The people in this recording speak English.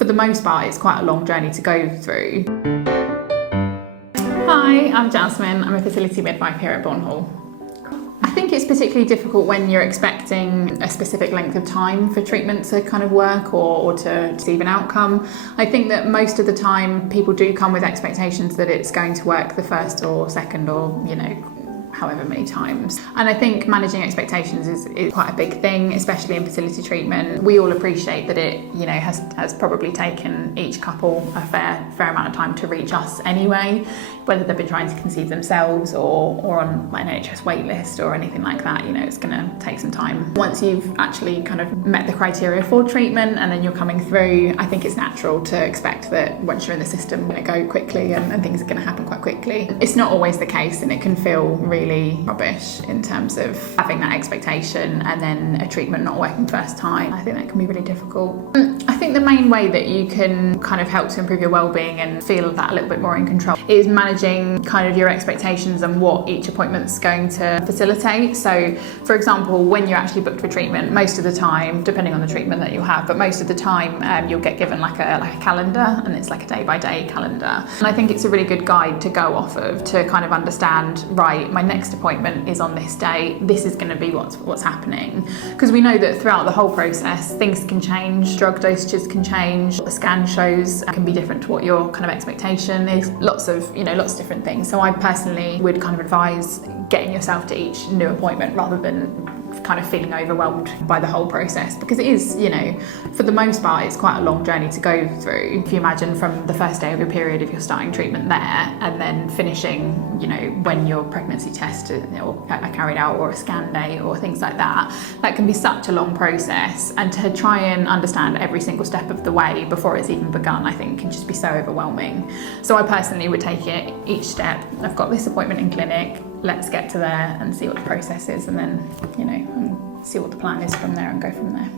for the most part, it's quite a long journey to go through. Hi, I'm Jasmine. I'm a fertility midwife here at Bourne Hall. I think it's particularly difficult when you're expecting a specific length of time for treatment to kind of work or to receive an outcome. I think that most of the time people do come with expectations that it's going to work the first or second or, however many times. And I think managing expectations is quite a big thing, especially in fertility treatment. We all appreciate that it, has probably taken each couple a fair amount of time to reach us anyway, whether they've been trying to conceive themselves or on an NHS wait list or anything like that. It's going to take some time. Once you've actually kind of met the criteria for treatment and then you're coming through, I think it's natural to expect that once you're in the system, it's going to go quickly and things are going to happen quite quickly. It's not always the case, and it can feel really rubbish in terms of having that expectation and then a treatment not working first time. I think that can be really difficult. I think the main way that you can kind of help to improve your well-being and feel that a little bit more in control is managing kind of your expectations and what each appointment's going to facilitate. So, for example, when you're actually booked for treatment, most of the time, depending on the treatment that you'll have, but most of the time you'll get given like a calendar, and it's like a day-by-day calendar. And I think it's a really good guide to go off of to kind of understand, right, my next appointment is on this day, this is going to be what's happening. Because we know that throughout the whole process, things can change, drug dosages can change, what the scan shows can be different to what your kind of expectation is, lots of different things. So I personally would kind of advise getting yourself to each new appointment rather than kind of feeling overwhelmed by the whole process, because it is, for the most part, it's quite a long journey to go through. If you imagine from the first day of your period, if you're starting treatment there and then finishing, when your pregnancy test are carried out or a scan day or things like that, that can be such a long process. And to try and understand every single step of the way before it's even begun, I think can just be so overwhelming. So I personally would take it each step. I've got this appointment in clinic, let's get to there and see what the process is, and then, and see what the plan is from there and go from there.